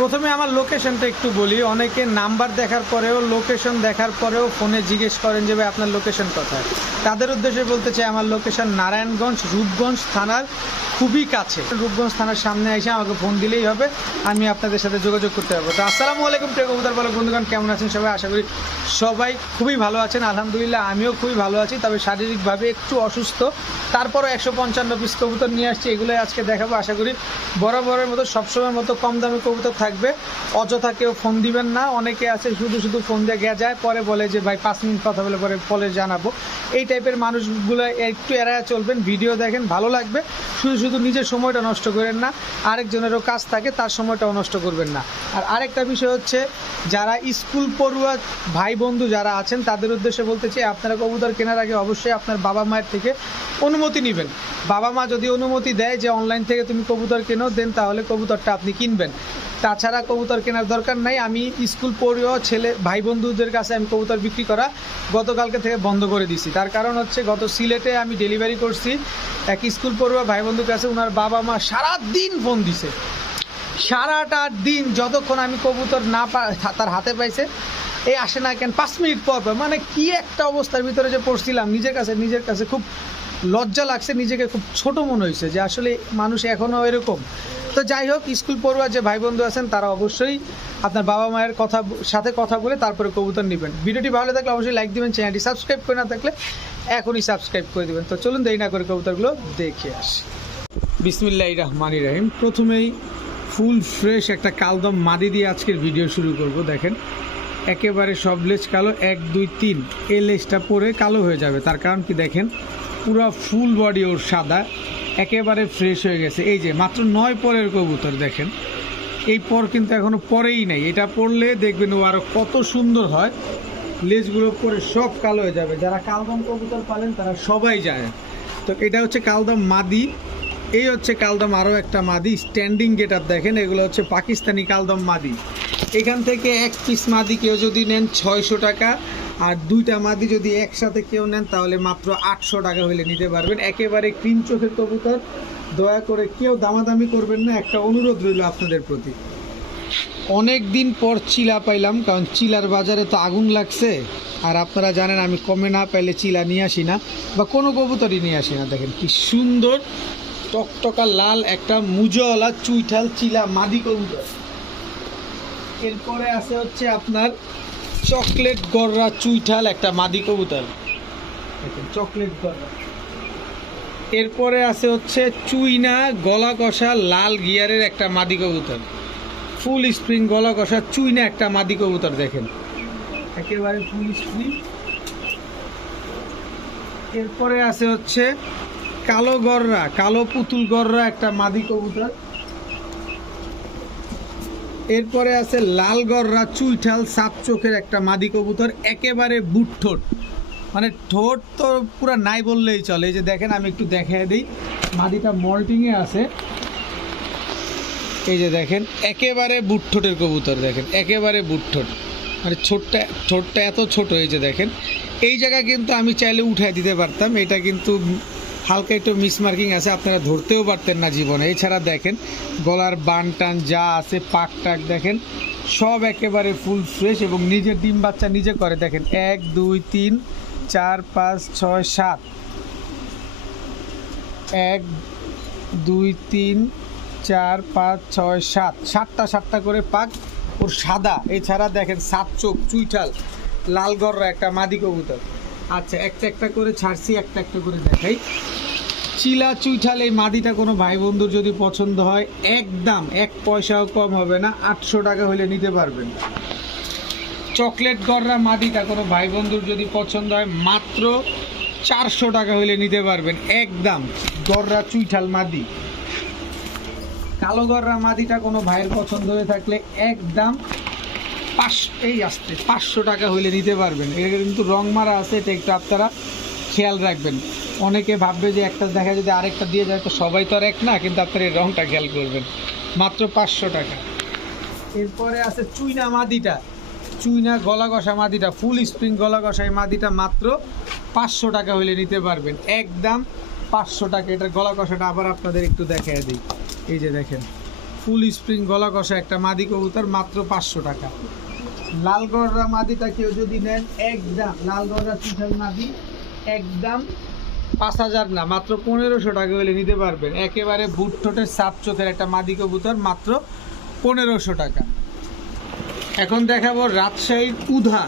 প্রথমে আমার লোকেশনটা একটু বলি। অনেকে নাম্বার দেখার পরেও লোকেশন দেখার পরেও ফোনে জিজ্ঞেস করেন যে ভাই আপনার লোকেশন কোথায়। তাদের উদ্দেশ্যে বলতে চাই আমার লোকেশন নারায়ণগঞ্জ রূপগঞ্জ থানার খুবই কাছে। রূপগঞ্জ থানার সামনে এসে আমাকে ফোন দিলেই হবে, আমি আপনাদের সাথে যোগাযোগ করতে পারবো। তো আসসালামু আলাইকুম প্রিয় কবুতর পালক বন্ধুগণ, কেমন আছেন সবাই? আশা করি সবাই খুবই ভালো আছেন। আলহামদুলিল্লাহ আমিও খুবই ভালো আছি, তবে শারীরিকভাবে একটু অসুস্থ। তারপরও 155 পিস কবুতর নিয়ে আসছি, এগুলোই আজকে দেখাবো। আশা করি বরাবরের মতো সবসময়ের মতো কম দামে কবুতর থাকবে। অযথা কেউ ফোন দিবেন না। অনেকে আছে শুধু ফোন দিয়ে গিয়ে যায়, পরে বলে যে ভাই 5 মিনিট কথা বলে পরে জানাবো। এই টাইপের মানুষগুলো একটু এড়ায় চলবেন। ভিডিও দেখেন, ভালো লাগবে। শুধু নিজের সময়টা নষ্ট করেন না, আরেকজনেরও কাজ থাকে, তার সময়টাও নষ্ট করবেন না। আর আরেকটা বিষয় হচ্ছে, যারা স্কুল পড়ুয়া ভাই বন্ধু যারা আছেন তাদের উদ্দেশ্যে বলতে চাই, আপনারা কবুতর কেনার আগে অবশ্যই আপনার বাবা মায়ের থেকে অনুমতি নেবেন। বাবা মা যদি অনুমতি দেয় যে অনলাইন থেকে তুমি কবুতর কেনো, দেন তাহলে কবুতরটা আপনি কিনবেন। তাছাড়া কবুতর কেনার দরকার নাই। আমি স্কুল পড়ুয়া ছেলে ভাই বন্ধুদের কাছে আমি কবুতর বিক্রি করা গতকালকে থেকে বন্ধ করে দিছি। তার কারণ হচ্ছে, গত সিলেটে আমি ডেলিভারি করছি এক স্কুল পড়ুয়া ভাই বন্ধুর কাছে। ওনার বাবা মা সারাদিন ফোন দিছে, সারাটা দিন, যতক্ষণ আমি কবুতর না তার হাতে পাইছে, এই আসে না কেন 5 মিনিট পর পর। মানে কি একটা অবস্থার ভিতরে যে পড়ছিলাম, নিজের কাছে খুব লজ্জা লাগছে, নিজেকে খুব ছোট মনে হয়েছে যে আসলে মানুষ এখনও এরকম। তো যাই হোক, স্কুল পড়ুয়া যে ভাই বন্ধু আছেন তারা অবশ্যই আপনার বাবা মায়ের সাথে কথা বলে তারপরে কবুতর নেবেন। ভিডিওটি ভালো লাগলে অবশ্যই লাইক দিবেন, চ্যানেলটি সাবস্ক্রাইব করে না থাকলে এখনই সাবস্ক্রাইব করে দেবেন। তো চলুন দেরি না করে কবুতরগুলো দেখে আসি। বিসমিল্লাহির রহমানির রহিম। প্রথমেই ফুল ফ্রেশ একটা কালদম মাদি দিয়ে আজকের ভিডিও শুরু করব। দেখেন একেবারে সব লেজ কালো, 1 2 3 এই লেজটা পরে কালো হয়ে যাবে। তার কারণ কি দেখেন, পুরো ফুল বডি ওর সাদা, একেবারে ফ্রেশ হয়ে গেছে। এই যে মাত্র 9 পরের কবুতর, দেখেন এই পর কিন্তু এখনো পরেই নাই। এটা পরলে দেখবেন ও আরও কত সুন্দর হয়। লেজগুলো পরে সব কালো হয়ে যাবে। যারা কালদম কবুতর পালেন তারা সবাই যায়। তো এটা হচ্ছে কালদম মাদি, এই হচ্ছে কালদম আরও একটা মাদি। স্ট্যান্ডিং গেট আপ দেখেন, এগুলো হচ্ছে পাকিস্তানি কালদম মাদি। এখান থেকে 1 পিস মাদি কেউ যদি নেন 600 টাকা, আর 2টা মাদি যদি একসাথে কেউ নেন তাহলে মাত্র 800 টাকা হলে নিতে পারবেন। একেবারে ক্রিম চোখের কবুতর, দয়া করে কেউ দামাদামি করবেন না। একটা অনুরোধ রইল আপনাদের প্রতি। অনেক দিন পর চিলা পাইলাম, কারণ চিলার বাজারে তো আগুন লাগছে। আর আপনারা জানেন আমি কমে না পাইলে চিলা নিয়ে আসি না, বা কোনো কবুতরই নিয়ে আসি না। দেখেন কি সুন্দর টকটকা লাল একটা মুজওয়ালা চুইঠাল চিলা মাদি কবুতর। এরপরে আছে হচ্ছে আপনার চকলেট গররা চুইঠাল একটা মাদি কবুতর, দেখেন চকলেট গররা। এরপরে আছে হচ্ছে চুইনা গলা কষা লাল গিয়ারের একটা মাদি কবুতর, ফুল স্প্রিং গলা কষা চুইনা একটা মাদি কবুতর। দেখেন একেবারে ফুল স্প্রিং। এরপরে আছে হচ্ছে কালো গররা, কালো পুতুল গররা একটা মাদি কবুতর। এরপরে আছে লাল গররা চুইঠাল সাপ চোখের একটা মাদি কবুতর, একেবারে বুট ঠোঁট, মানে ঠোঁট তো পুরো নাই বললেই চলে। এই যে দেখেন, আমি একটু দেখাই দিই, মাদিটা মল্টিংয়ে আছে। এই যে দেখেন একেবারে বুট ঠোঁটের কবুতর, দেখেন একেবারে বুট ঠোঁট, মানে ঠোঁটটা এত ছোট। এই যে দেখেন, এই জায়গা কিন্তু আমি চাইলে উঠাই দিতে পারতাম, এটা কিন্তু হালকা একটু মিসমার্কিং আছে, আপনারা ধরতেও পারতেন না জীবনে। এছাড়া দেখেন গলার বান টান যা আছে, পাক টাক দেখেন সব একেবারে ফুল ফ্রেশ, এবং নিজের ডিম বাচ্চা নিজে করে। দেখেন 1 2 3 4 5 6 7, 1 2 3 4 5 6 7, 7টা করে পাক ওর সাদা। এছাড়া দেখেন 7 চোখ চুইঠাল লাল গররা একটা মাদি কবুতর। আচ্ছা, একটা করে ছাড়ছি, একটা করে দেখাই। চিলা চুইঠাল এই মাদিটা কোনো ভাই বন্ধুর যদি পছন্দ হয়, একদম 1 পয়সাও কম হবে না, 800 টাকা হলে নিতে পারবেন। চকলেট গররা মাদিটা কোনো ভাই বন্ধুর যদি পছন্দ হয়, মাত্র 400 টাকা হলে নিতে পারবেন একদম। গররা চুইঠাল মাদি। কালো গররা মাদিটা কোনো ভাইয়ের পছন্দ হয়ে থাকলে একদম 500 টাকা হলে নিতে পারবেন। এটা কিন্তু রং মারা আছে, এটা একটু আপনারা খেয়াল রাখবেন। অনেকে ভাববে যে একটা দেখা যদি আরেকটা দিয়ে যায়, তো সবাই তো আর এক না, কিন্তু আপনার এই রংটা খেয়াল করবেন। মাত্র 500 টাকা। এরপরে আছে চুইনা মাদিটা, চুইনা গলা কষা মাদিটা, ফুল স্প্রিং গলা কষা এই মাদিটা মাত্র 500 টাকা হলে নিতে পারবেন একদম 500 টাকা। এটার গলা কষাটা আবার আপনাদের একটু দেখায় দিই। এই যে দেখেন ফুল স্প্রিং গলা কষা একটা মাদি কবুতর, মাত্র 500 টাকা। লালগড়রা মাদিটা কেউ যদি নেন একদম, লালগড়রা চুঠাল মাদি একদম 5000 না, মাত্র 1500 টাকা হলে নিতে পারবেন। একেবারে বুট ঠোঁটের সাপ চোখের একটা মাদি কবুতর, মাত্র 1500 টাকা। এখন দেখাবো রাজশাহীর উধা,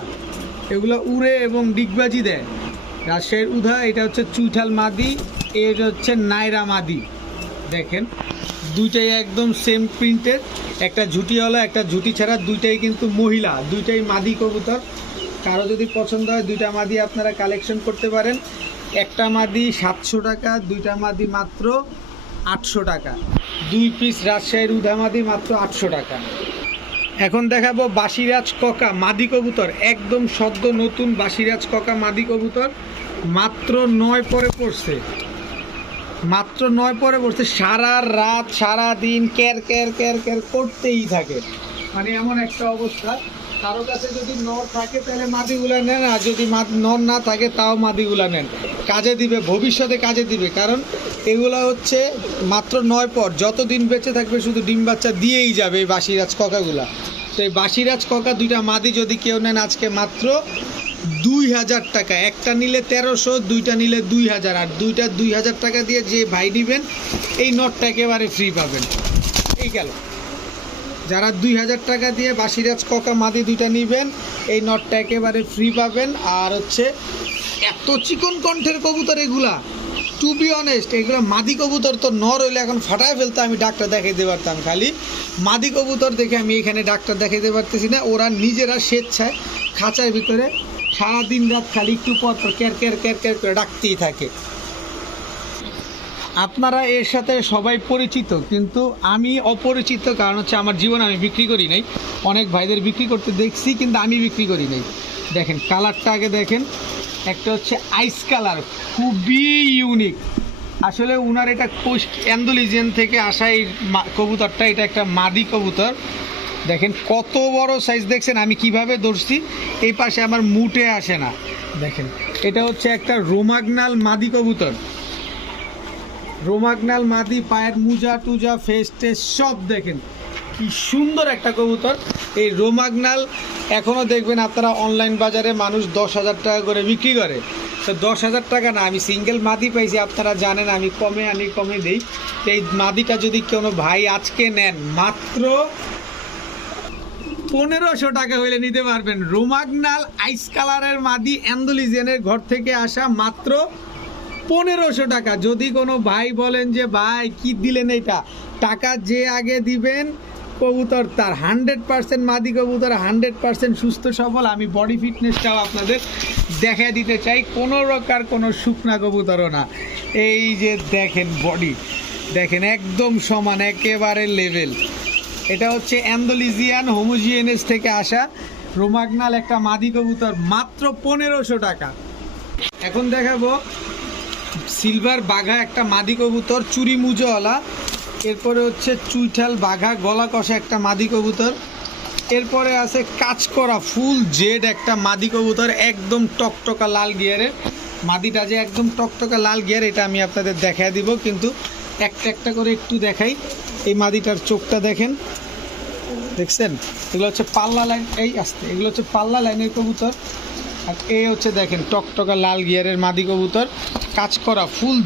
এগুলো উড়ে এবং ডিগবাজি দেয়। রাজশাহীর উধা, এটা হচ্ছে চুইঠাল মাদি, এটা হচ্ছে নাইরা মাদি। দেখেন দুইটাই একদম সেম প্রিন্টের, একটা ঝুটিওয়ালা একটা ঝুটি ছাড়া, দুইটাই কিন্তু মহিলা, দুইটাই মাদি কবুতর। কারো যদি পছন্দ হয় দুইটা মাদি আপনারা কালেকশন করতে পারেন। একটা মাদি 700 টাকা, দুইটা মাদি মাত্র 800 টাকা। 2 পিস রাজশাহীর উধা মাদি মাত্র 800 টাকা। এখন দেখাবো বাসিরাজ ককা মাদি কবুতর, একদম সদ্য নতুন বাসিরাজ ককা মাদি কবুতর, মাত্র 9 পরে পড়ছে, মাত্র 9 পরে পড়ছে। সারা রাত সারা দিন ক্যার ক্যার ক্যার ক্যার করতেই থাকে, মানে এমন একটা অবস্থা। কারো কাছে যদি নর থাকে তাহলে মাদিগুলা নেন, আর যদি নর না থাকে তাও মাদিগুলা নেন, কাজে দিবে, ভবিষ্যতে কাজে দিবে। কারণ এগুলা হচ্ছে মাত্র 9 পর, যতদিন বেঁচে থাকবে শুধু ডিম বাচ্চা দিয়েই যাবে এই বাসিরাজ ককাগুলা। তো এই বাসিরাজ ককা দুইটা মাদি যদি কেউ নেন আজকে মাত্র 2000 টাকা। একটা নিলে 1300, দুইটা নিলে 2000, আর দুইটা 2000 টাকা দিয়ে যে ভাই নিবেন এই নটটা একেবারে ফ্রি পাবেন। এই গেল, যারা 2000 টাকা দিয়ে বাসিরাজ ককা মাদি দুইটা নিবেন এই নটটা একেবারে ফ্রি পাবেন। আর হচ্ছে এত চিকন কণ্ঠের কবুতর এগুলা, টু বি অনেস্ট, এগুলো মাদি কবুতর তো নর হইলে এখন ফাটায় ফেলতে আমি ডাক্তার দেখাইতে পারতাম, খালি মাদি কবুতর দেখে আমি এখানে ডাক্তার দেখাইতে পারতেছি না। ওরা নিজেরা স্বেচ্ছায় খাঁচার ভিতরে সারাদিন রাত খালি একটু পর পর ক্যার ক্যার ক্যার ক্যার করে ডাকতেই থাকে। আপনারা এর সাথে সবাই পরিচিত, কিন্তু আমি অপরিচিত, কারণ হচ্ছে আমার জীবনে আমি বিক্রি করি নাই। অনেক ভাইদের বিক্রি করতে দেখছি কিন্তু আমি বিক্রি করি নাই। দেখেন কালারটা আগে দেখেন, একটা হচ্ছে আইস কালার, খুবই ইউনিক। আসলে উনার এটা কোস্ট অ্যান্ডোলিজিয়ান থেকে আসা এই কবুতরটা, এটা একটা মাদি কবুতর। দেখেন কত বড় সাইজ, দেখছেন আমি কিভাবে ধরছি, এই পাশে আমার মুটে আসে না। দেখেন এটা হচ্ছে একটা রোমাগনাল মাদি কবুতর, রোমাগনাল মাদি, পায়ের মুজা টুজা ফেস টেস সব দেখেন কি সুন্দর একটা কবুতর। এই রোমাগনাল এখনও দেখবেন আপনারা অনলাইন বাজারে মানুষ 10,000 টাকা করে বিক্রি করে, তো 10,000 টাকা না, আমি সিঙ্গেল মাদি পাইছি, আপনারা জানেন আমি কমে আনি কমে দিই। এই মাদিটা যদি কোনো ভাই আজকে নেন মাত্র 1500 টাকা হইলে নিতে পারবেন। রোমাগনাল আইস কালারের মাদি অ্যান্ডোলিজিয়ানের ঘর থেকে আসা, মাত্র 1500 টাকা। যদি কোনো ভাই বলেন যে ভাই কি দিলেন, এটা টাকা যে আগে দিবেন কবুতর তার 100% মাদি কবুতর, 100% সুস্থ সবল। আমি বডি ফিটনেসটাও আপনাদের দেখা দিতে চাই, কোনো প্রকার কোনো শুকনা কবুতরও না। এই যে দেখেন বডি, দেখেন একদম সমান, একেবারে লেভেল। এটা হচ্ছে অ্যান্ডোলিজিয়ান হোমোজিয়ানেস থেকে আসা রোমাগনাল একটা মাদি কবুতর, মাত্র 1500 টাকা। এখন দেখাবো সিলভার বাঘা একটা মাদি কবুতর, চুরি মুজোওয়ালা। এরপরে হচ্ছে চুইঠাল বাঘা গলা কষা একটা মাদি কবুতর। এরপরে আছে কাজ করা ফুল জেড একটা মাদি কবুতর, একদম টকটকা লাল গিয়ারের। মাদিটা যে একদম টকটকা লাল গিয়ার এটা আমি আপনাদের দেখায় দিব, কিন্তু একটা একটা করে একটু দেখাই। এই মাদিটার চোখটা দেখেন, দেখছেন, এগুলো হচ্ছে পাল্লা লাইন, এই আসতে এগুলো হচ্ছে পাল্লা লাইনের কবুতর। আর এই হচ্ছে দেখেন টকটকা লাল গিয়ারের মাদি কবুতর, কাজ করা ফুল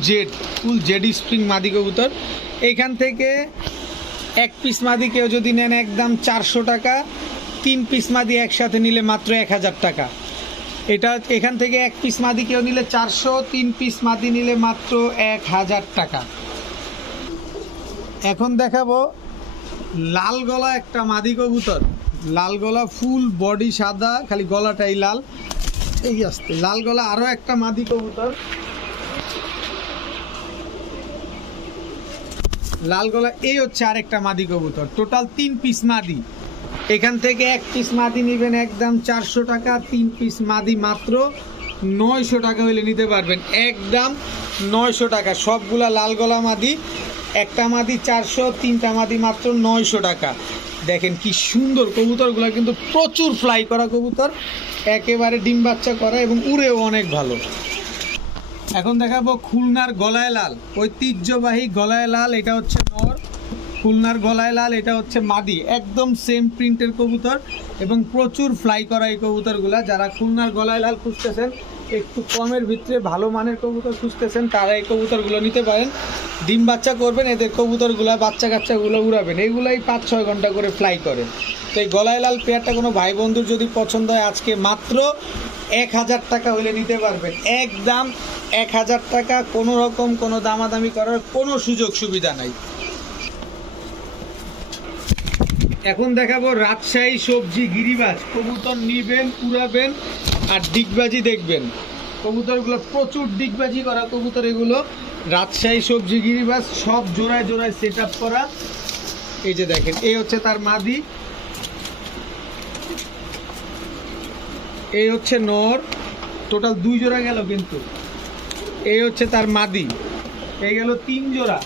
জেড স্প্রিং মাদি কবুতর। এইখান থেকে 1 পিস মাদি কেউ যদি নেন একদম 400 টাকা, 3 পিস মাদি একসাথে নিলে মাত্র 1000 টাকা। এটা এখান থেকে 1 পিস মাদি কেউ নিলে 400, 3 পিস মাদি নিলে মাত্র 1000 টাকা। এখন দেখাবো লাল গলা একটা মাদি কবুতর, লাল গলা ফুল বডি সাদা, খালি গলাটাই লাল। এই আসতে লাল গলা আরও একটা মাদি কবুতর, লাল গলা। এই হচ্ছে আরেকটা মাদি কবুতর, টোটাল 3 পিস মাদি। এখান থেকে 1 পিস মাদি নেবেন একদম 400 টাকা, 3 পিস মাদি মাত্র 900 টাকা হলে নিতে পারবেন, একদম 900 টাকা। সবগুলা লাল গলা মাদি, একটা মাদি 400, 3টা মাদি মাত্র 900 টাকা। দেখেন কি সুন্দর কবুতরগুলো, কিন্তু প্রচুর ফ্লাই করা কবুতর, একেবারে ডিম বাচ্চা করা এবং উড়েও অনেক ভালো। এখন দেখাবো খুলনার গলায় লাল, ঐতিহ্যবাহী গলায় লাল। এটা হচ্ছে নর, খুলনার গলায় লাল, এটা হচ্ছে মাদি, একদম সেম প্রিন্টের কবুতর এবং প্রচুর ফ্লাই করা এই কবুতরগুলা। যারা খুলনার গলায় লাল খুঁজতেছেন, একটু কমের ভিতরে ভালো মানের কবুতর খুঁজতেছেন, তারা এই কবুতরগুলো নিতে পারেন। ডিম বাচ্চা করবেন, এদের কবুতরগুলা বাচ্চা কাচ্চাগুলো উড়াবেন, এইগুলাই 5-6 ঘন্টা করে ফ্লাই করে। তো এই গলায় লাল পেয়ারটা কোনো ভাই বন্ধুর যদি পছন্দ হয়, আজকে মাত্র 1000 টাকা হলে নিতে পারবেন, একদম 1000 টাকা, কোনো রকম কোনো দামাদামি করার কোনো সুযোগ সুবিধা নাই। এখন দেখাবো রাজশাহী সবজি গিরিবাজ কবুতর, নিবেন উড়াবেন আর ডিগবাজি দেখবেন। কবুতরগুলো প্রচুর ডিগবাজি করা কবুতর, এগুলো রাজশাহী সবজি গিরিবাজ, সব জোড়ায় জোড়ায় সেট আপ করা। এই যে দেখেন, এই হচ্ছে তার মাদি, এই হচ্ছে নর, টোটাল 2 জোড়া গেল কিন্তু। এই হচ্ছে তার মাদি, এই গেল 3 জোড়া।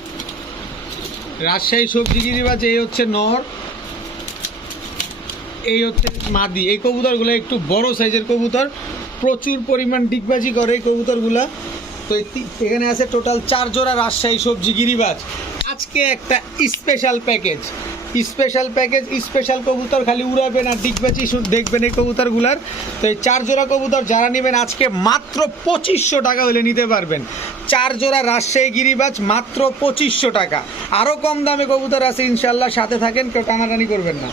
রাজশাহী সবজি গিরিবাজ, এই হচ্ছে নর, এই হচ্ছে মাদি। এই কবুতরগুলো একটু বড় সাইজের কবুতর, প্রচুর পরিমাণ ডিগবাজি করে এই কবুতরগুলা। তো এখানে আছে টোটাল 4 জোড়া রাজশাহী সবজি গিরিবাজ। আজকে একটা স্পেশাল প্যাকেজ, স্পেশাল কবুতর, খালি উড়াবেন আর ডিগবাজি দেখবেন এই কবুতরগুলার। তো এই 4 জোড়া কবুতর যারা নেবেন আজকে মাত্র 2500 টাকা হলে নিতে পারবেন। 4 জোড়া রাজশাহী গিরিবাজ মাত্র 2500 টাকা। আরও কম দামে কবুতর আছে ইনশাল্লাহ, সাথে থাকেন, কেউ টানাটানি করবেন না।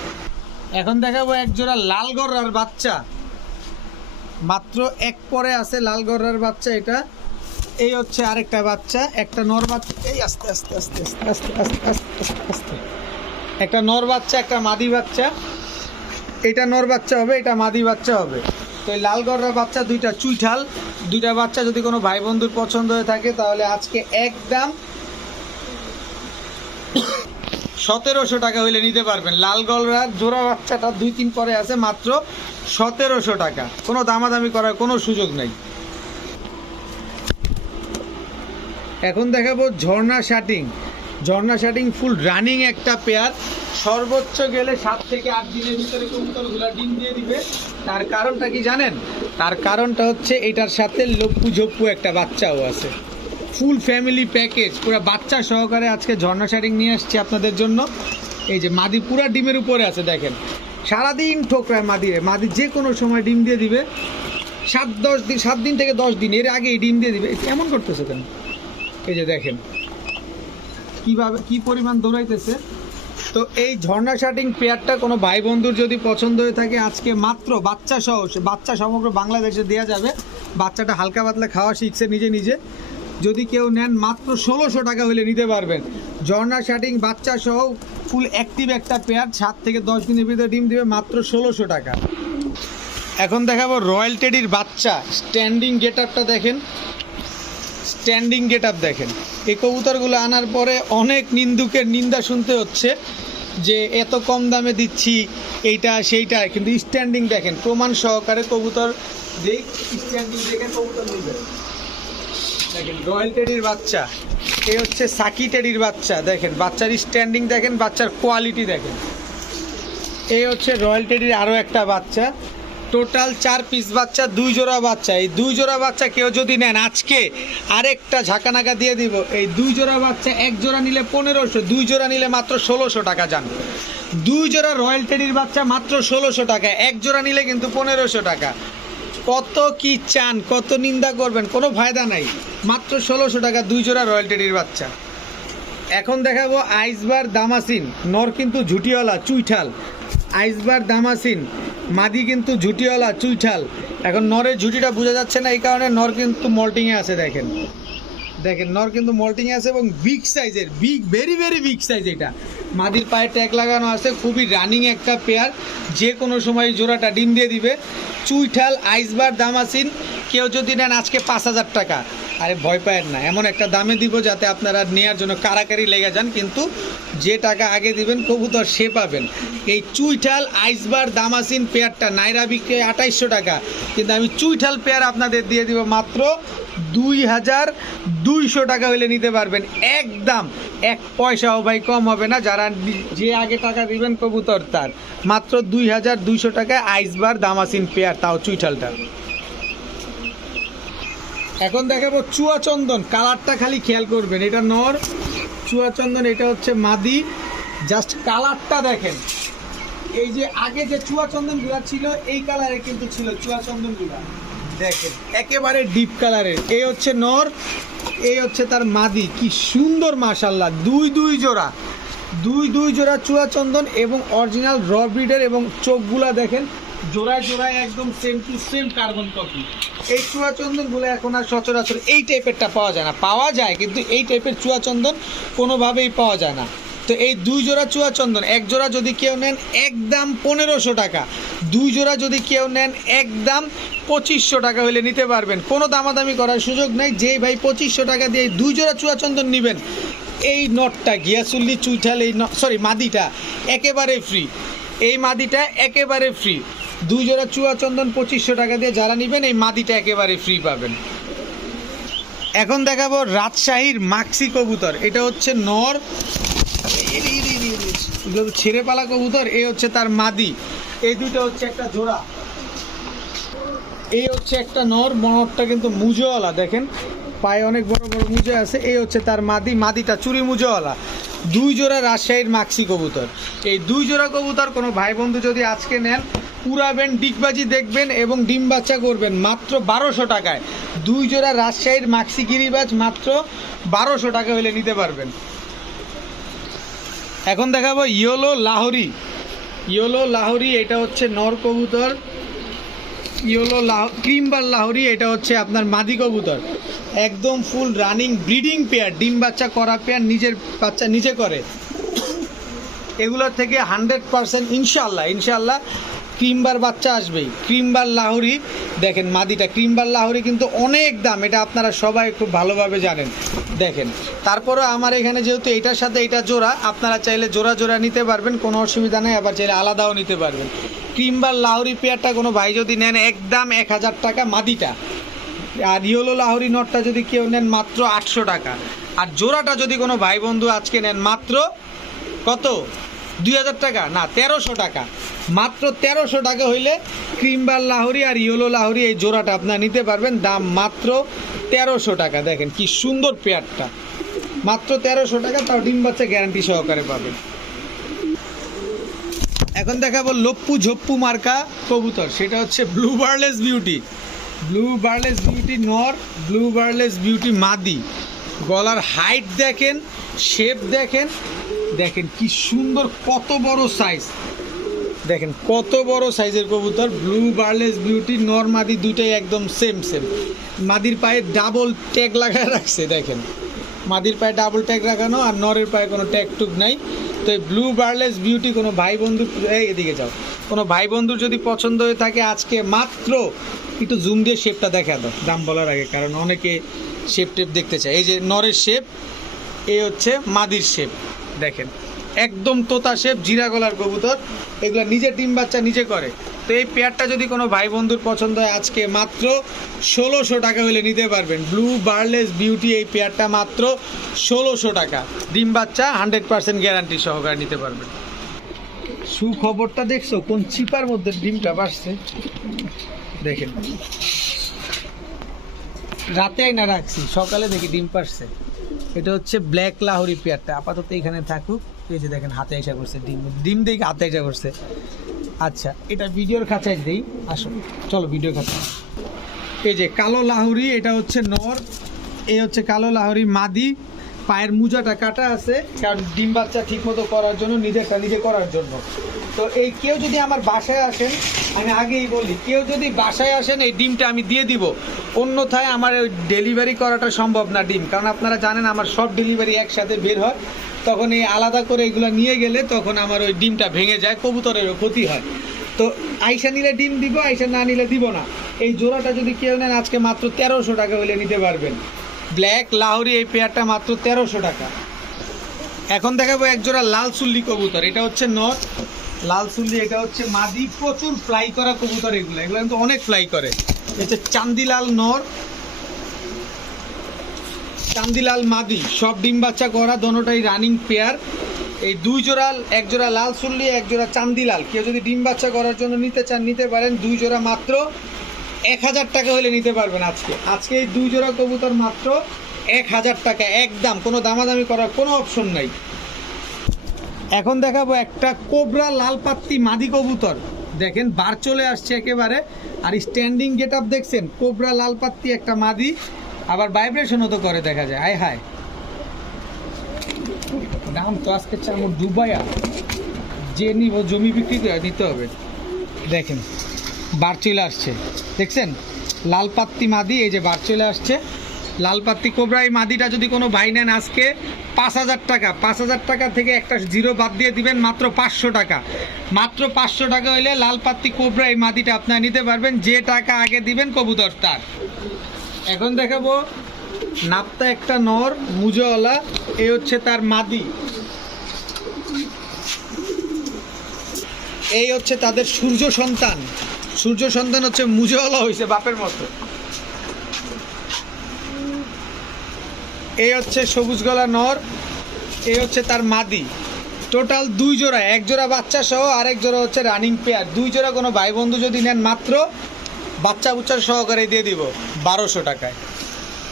এখন দেখাবো এক জোড়া লাল গররার বাচ্চা, মাত্র এক পরে আছে লাল গররার বাচ্চা এটা। এই হচ্ছে আরেকটা বাচ্চা, একটা নর বাচ্চা, এই আস্তে আস্তে আস্তে আস্তে আস্তে আস্তে আস্তে আস্তে আস্তে, একটা নর বাচ্চা, একটা মাদি বাচ্চা। এটা নর বাচ্চা হবে, এটা মাদি বাচ্চা হবে। তো এই লাল গররার বাচ্চা দুইটা চুইঠাল, দুইটা বাচ্চা যদি কোনো ভাই বন্ধুর পছন্দ হয়ে থাকে, তাহলে আজকে একদম 1700 টাকা হইলে নিতে পারবেন। লাল গলরার জোড়া বাচ্চাটা 2-3 পরে আছে, মাত্র 1700 টাকা, কোনো দামাদামি করার কোনো সুযোগ নেই। এখন দেখাবো ঝর্ণা শাটিং ফুল রানিং একটা পেয়ার, সর্বোচ্চ গেলে 7 থেকে 8 দিনের ভিতরে কবুতরগুলা ডিম দিয়ে দিবে। তার কারণটা কি জানেন? তার কারণটা হচ্ছে এটার সাথে লপ্পু ঝপ্পু একটা বাচ্চাও আছে। ফুল ফ্যামিলি প্যাকেজ, পুরো বাচ্চা সহকারে আজকে ঝর্ণা শাটিং নিয়ে আসছি আপনাদের জন্য। এই যে মাদি পুরা ডিমের উপরে আছে, দেখেন সারাদিন ঠোকরায় মাদি যে কোনো সময় ডিম দিয়ে দিবে। 7 দিন থেকে 10 দিন এর আগেই ডিম দিয়ে দিবে। এমন করতেছে কেন? এই যে দেখেন কিভাবে কি পরিমাণ দৌড়াইতেছে। তো এই ঝর্ণা শাটিং পেয়ারটা কোনো ভাই বন্ধুর যদি পছন্দ হয়ে থাকে, আজকে মাত্র বাচ্চা সহ, বাচ্চা সমগ্র বাংলাদেশে দেওয়া যাবে। বাচ্চাটা হালকা পাতলা খাওয়া শিখছে নিজে। যদি কেউ নেন মাত্র 1600 টাকা হলে নিতে পারবেন। ঝর্ণা শাটিং বাচ্চা সহ ফুল অ্যাক্টিভ একটা পেয়ার, 7 থেকে 10 দিনের ভিতরে ডিম দেবে, মাত্র 1600 টাকা। এখন দেখাবো রয়্যাল টেডির বাচ্চা, স্ট্যান্ডিং গেট আপটা দেখেন, দেখেন। এই কবুতরগুলো আনার পরে অনেক নিন্দুকের নিন্দা শুনতে হচ্ছে যে এত কম দামে দিচ্ছি এইটা সেইটা, কিন্তু স্ট্যান্ডিং দেখেন, প্রমাণ সহকারে কবুতর স্ট্যান্ডিং দেখে কবুতর নেবেন। দেখেন রয়্যাল টেডির বাচ্চা, এই হচ্ছে সাকি টেডির বাচ্চা, দেখেন বাচ্চার স্ট্যান্ডিং দেখেন, বাচ্চার কোয়ালিটি দেখেন। এই হচ্ছে রয়্যাল টেডির আরও একটা বাচ্চা, টোটাল 4 পিস বাচ্চা, 2 জোড়া বাচ্চা। এই 2 জোড়া বাচ্চা কেউ যদি নেন, আজকে আরেকটা ঝাঁকানাকা দিয়ে দিব। এই 2 জোড়া বাচ্চা, 1 জোড়া নিলে 1500, 2 জোড়া নিলে মাত্র 1600 টাকা। যান 2 জোড়া রয়্যাল টেডির বাচ্চা মাত্র 1600 টাকা, 1 জোড়া নিলে কিন্তু 1500 টাকা। কত কি চান, কত নিন্দা করবেন, কোনো ফায়দা নাই। মাত্র 1600 টাকা 2 জোড়া রয়্যাল টেডির বাচ্চা। এখন দেখাবো আইসবার দামাসিন, নর কিন্তু ঝুটিওয়ালা চুইঠাল। আইসবার দামাসিন, মাদি কিন্তু ঝুটিওয়ালা চুইঠাল। এখন নরের ঝুটিটা বোঝা যাচ্ছে না, এই কারণে নর কিন্তু মল্টিংয়ে আছে। দেখেন নর কিন্তু মল্টিংয়ে আছে এবং বিগ সাইজের, ভেরি বিগ সাইজ। এটা মাদির পায়ে ট্যাগ লাগানো আছে, খুবই রানিং একটা পেয়ার, যে কোনো সময় জোড়াটা ডিম দিয়ে দিবে। চুইঠাল আইসবার দামাসিন, কেউ যদি নেন আজকে 5000 টাকা। আরে ভয় পায়েন না, এমন একটা দামে দিব যাতে আপনারা নেওয়ার জন্য কারাকারি লেগে যান, কিন্তু যে টাকা আগে দিবেন কবুতর সে পাবেন। এই চুইঠাল আইসবার দামাসিন পেয়ারটা নাইরা বিক্রি 2800 টাকা, কিন্তু আমি চুইঠাল পেয়ার আপনাদের দিয়ে দিব মাত্র 2200 টাকা হলে নিতে পারবেন। একদম 1 পয়সাও ভাই কম হবে না, যারা যে আগে টাকা দিবেন কবুতর তার। মাত্র 2200 টাকায় আইসবার দামাসিন পেয়ার, তাও চুইঠালটা। এখন দেখাবো চুয়াচন্দন, কালারটা খালি খেয়াল করবেন। এটা নর চুয়াচন্দন, এটা হচ্ছে মাদি। জাস্ট কালারটা দেখেন, এই যে আগে যে চুয়া চন্দন গুলা ছিল এই কালারে কিন্তু ছিল চুয়া চন্দন গুলা, দেখেন একেবারে ডিপ কালারের। এই হচ্ছে নর, এই হচ্ছে তার মাদি, কি সুন্দর মাশাআল্লাহ। দুই জোড়া চুয়া চন্দন এবং অরিজিনাল র ব্রিডের, এবং চোখগুলা দেখেন জোড়ায় জোড়ায় একদম same to same carbon copy. এই চুয়া চন্দনগুলো এখন আর সচরাচর এই টাইপেরটা পাওয়া যায় না, পাওয়া যায় কিন্তু এই টাইপের চুয়া চন্দন কোনোভাবেই পাওয়া যায় না। তো এই 2 জোড়া চুয়া চন্দন, 1 জোড়া যদি কেউ নেন একদম 1500 টাকা, 2 জোড়া যদি কেউ নেন একদম 2500 টাকা হলে নিতে পারবেন, কোনো দামাদামি করার সুযোগ নেই। যেই ভাই 2500 টাকা দিয়ে 2 জোড়া চুয়া চন্দন নেবেন, এই নটটা গিয়াসুল্লি চুইঠাল, এই মাদিটা একেবারে ফ্রি, এই মাদিটা একেবারে ফ্রি। 2 জোড়া চুয়া চন্দন 2500 টাকা দিয়ে যারা নেবেন এই মাদিটা একেবারে ফ্রি পাবেন। এখন দেখাবো রাজশাহীর মাক্সি কবুতর, এটা হচ্ছে নর, ছেড়ে পালা কবুতর। এই হচ্ছে তার মাদি, এই দুটো হচ্ছে একটা জোড়া। এই হচ্ছে একটা নর, নরটা কিন্তু মুজোওয়ালা, দেখেন পায়ে অনেক বড় বড় মুজো আছে। এই হচ্ছে তার মাদি, মাদিটা চুরি মুজোওয়ালা। 2 জোড়া রাজশাহীর মাক্সি কবুতর। এই 2 জোড়া কবুতর কোনো ভাই বন্ধু যদি আজকে নেন, পুরাবেন, ডিগবাজি দেখবেন এবং ডিম বাচ্চা করবেন মাত্র 1200 টাকায়। 2 জোড়া রাজশাহীর মাক্সি গিরিবাজ মাত্র 1200 টাকা হলে নিতে পারবেন। এখন দেখাবো ইয়েলো লাহোরি, এটা হচ্ছে নর কবুতর। ক্রিমবার লাহোরি, এটা হচ্ছে আপনার মাদি কবুতর, একদম ফুল রানিং ব্রিডিং পেয়ার, ডিম বাচ্চা করা পেয়ার, নিজের বাচ্চা নিজে করে। এগুলোর থেকে 100% ইনশাল্লাহ ক্রিমবার বাচ্চা আসবেই। ক্রিমবার লাহোরি দেখেন মাদিটা, ক্রিমবার লাহোরি কিন্তু অনেক দাম, এটা আপনারা সবাই খুব ভালোভাবে জানেন। দেখেন তারপরে আমার এখানে যেহেতু এইটার সাথে এটা জোড়া, আপনারা চাইলে জোড়া নিতে পারবেন, কোনো অসুবিধা নেই, আবার চাইলে আলাদাও নিতে পারবেন। ক্রিমবার লাহোরি পেয়ারটা কোনো ভাই যদি নেন একদম 1000 টাকা মাদিটা, আর ইয়েলো লাহোরি নটটা যদি কেউ নেন মাত্র 800 টাকা, আর জোড়াটা যদি কোনো ভাই বন্ধু আজকে নেন মাত্র কত 2000 টাকা না 1300 টাকা, মাত্র 1300 টাকা হইলে ক্রিমবার লাহোরি আর ইয়েলো লাহোরি এই জোড়াটা আপনারা নিতে পারবেন, দাম মাত্র 1300 টাকা। দেখেন কি সুন্দর পেয়ারটা, মাত্র 1300 টাকা, তাও ডিম বাচ্চা গ্যারান্টি সহকারে পাবেন। এখন দেখাবো লপ্পু ঝপ্পু মার্কা কবুতর, সেটা হচ্ছে ব্লু বার্লেস বিউটি নর, ব্লু বার্লেস বিউটি মাদি। গলার হাইট দেখেন, শেপ দেখেন কি সুন্দর, কত বড় সাইজ, দেখেন কত বড় সাইজের কবুতর। ব্লু বার্লেস বিউটি নর মাদি দুইটাই একদম সেম। মাদির পায়ে ডাবল ট্যাগ লাগায় রাখছে, দেখেন মাদির পায়ে ডাবল ট্যাগ লাগানো, আর নরের পায়ে কোনো ট্যাগ টুক নাই। তো এই ব্লু বার্লেস বিউটি কোনো ভাই বন্ধু, এদিকে যাও, কোনো ভাই বন্ধুর যদি পছন্দ হয়ে থাকে আজকে মাত্র, একটু জুম দিয়ে শেপটা দেখা দাও দাম বলার আগে, কারণ অনেকে শেপ টেপ দেখতে চায়। এই যে নরের শেপ, এই হচ্ছে মাদির শেপ, দেখেন একদম তোতা শেপ, জিরা গলার কবুতর, এগুলো নিজে ডিম বাচ্চা নিজে করে। তো এই পেয়ারটা যদি কোনো ভাই বন্ধুর পছন্দ হয় আজকে মাত্র 1600 টাকা হলে নিতে পারবেন। ব্লু বার্লেস বিউটি এই পেয়ারটা মাত্র 1600 টাকা, ডিম বাচ্চা 100% গ্যারান্টি সহকারে নিতে পারবেন। সুখবরটা দেখছো, কোন চিপার মধ্যে ডিমটা বাড়ছে, দেখেন রাতে আইনা রাখছি, সকালে দেখি ডিম পারছে। এটা হচ্ছে ব্ল্যাক লাহোরি পেয়ারটা, আপাতত এখানে থাকুক। এই যে দেখেন হাতে এসে করছে, ডিম দেখে হাতে এসে করছে। আচ্ছা, এটা ভিডিওর খাঁচায় দেই, আসো চলো ভিডিও খাঁচা। এই যে কালো লাহোরি, এটা হচ্ছে নর, এই হচ্ছে কালো লাহোরি মাদি। পায়ের মুজাটা কাটা আছে, কারণ ডিম বাচ্চা ঠিক মতো করার জন্য, নিজেরটা নিজে করার জন্য। তো এই কেউ যদি আমার বাসায় আসেন, আমি আগেই বলি, কেউ যদি বাসায় আসেন এই ডিমটা আমি দিয়ে দিব, অন্যথায় আমার ওই ডেলিভারি করাটা সম্ভব না ডিম, কারণ আপনারা জানেন আমার সব ডেলিভারি একসাথে বের হয়, তখন এই আলাদা করে এগুলো নিয়ে গেলে তখন আমার ওই ডিমটা ভেঙে যায়, কবুতরেরও ক্ষতি হয়। তো আইসা নিলে ডিম দিব, আইসা না নিলে দিব না। এই জোড়াটা যদি কেউ নেন আজকে মাত্র 1300 টাকা হলে নিতে পারবেন। ব্ল্যাক লাহোরি এই পেয়ারটা মাত্র 1300 টাকা। এখন দেখাবো এক জোড়া লাল চুল্লি কবুতর, এটা হচ্ছে নর, লাল চুল্লি, এটা হচ্ছে মাদি। প্রচুর ফ্লাই করা কবুতর, এগুলো কিন্তু অনেক ফ্লাই করে। এটা চান্দিলাল নর, চান্দিলাল মাদি, সব ডিম বাচ্চা করা, দোনোটাই রানিং পেয়ার। এই 2 জোড়া, এক জোড়া লাল চুল্লি, এক জোড়া চান্দিলাল, কেউ যদি ডিম বাচ্চা করার জন্য নিতে চান নিতে পারেন। 2 জোড়া মাত্র 1000 টাকা হলে নিতে পারবেন আজকে এই 2 জোড়া কবুতর মাত্র 1000 টাকা, একদম, কোনো দামাদামি করার কোনো অপশন নাই। এখন দেখাবো একটা কোবরা লাল পাত্তি মাদি কবুতর, দেখেন বার চলে আসছে একেবারে, আর স্ট্যান্ডিং গেট আপ দেখছেন, কোবরা লাল পাত্তি একটা মাদি, আবার ভাইব্রেশনও তো করে দেখা যায়। আয় হায়, দাম তো আজকে চামড় ডুবাইয়া, যে নিব জমি বিক্রি করে নিতে হবে। দেখেন বার চলে আসছে, দেখছেন লাল পাত্তি মাদি, এই যে বার চলে আসছে লাল পাত্তি কোবরা। এই মাদিটা যদি কোনো ভাই নেন আজকে 5,000 টাকা, 5,000 টাকা থেকে একটা জিরো বাদ দিয়ে দিবেন, মাত্র 500 টাকা। মাত্র 500 টাকা হইলে লাল পাত্তি কোবরা এই মাদিটা আপনারা নিতে পারবেন, যে টাকা আগে দিবেন কবুতর তার। এখন দেখাবো নাপ্তা একটা নর মুজওয়ালা, এই হচ্ছে তার মাদি, এই হচ্ছে তাদের সূর্য সন্তান। সূর্য সন্তান হচ্ছে মুজওয়ালা হয়েছে বাপের মতো। এই হচ্ছে সবুজ গলা নর, এই হচ্ছে তার মাদি। টোটাল 2 জোড়া, 1 জোড়া বাচ্চা সহ আরেক জোড়া হচ্ছে রানিং পেয়ার। 2 জোড়া কোনো ভাই বন্ধু যদি নেন মাত্র বাচ্চা বুচ্চার সহকারে দিয়ে দিব 1200 টাকায়।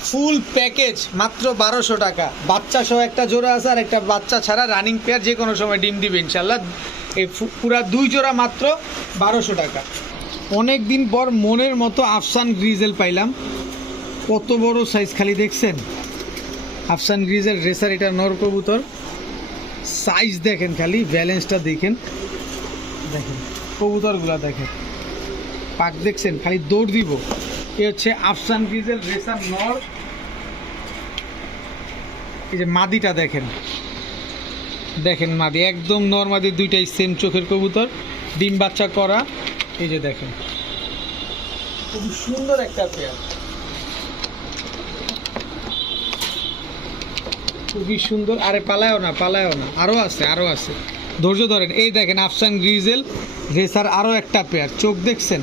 ফুল প্যাকেজ মাত্র 1200 টাকা। বাচ্চা সহ একটা জোড়া আছে আর একটা বাচ্চা ছাড়া রানিং পেয়ার, যে কোনো সময় ডিম দিবে ইনশাল্লাহ। এই পুরা 2 জোড়া মাত্র 1200 টাকা। অনেক দিন পর মনের মতো আফসান গ্রিজেল পাইলাম, কত বড় সাইজ খালি দেখছেন। আফসান গ্রিজেল রেসার, এটা নর কবুতর, সাইজ দেখেন খালি, ব্যালেন্সটা দেখেন, দেখেন কবুতরগুলা দেখেন, পাক দেখছেন খালি দৌড় দিব। এ হচ্ছে আফসান গ্রিজেল রেসার নর। এই যে মাদিটা দেখেন, দেখেন মাদি একদম নর মাদি, দুইটাই সেম চোখের কবুতর, ডিম বাচ্চা করা। এই যে দেখেন খুব সুন্দর একটা পেয়ার, খুবই সুন্দর। আরে পালায়ও না, পালায়ও না, আরও আছে, আরও আছে, ধৈর্য ধরেন। এই দেখেন আফসান গ্রিজেল রেসার আরও একটা পেয়ার, চোখ দেখছেন,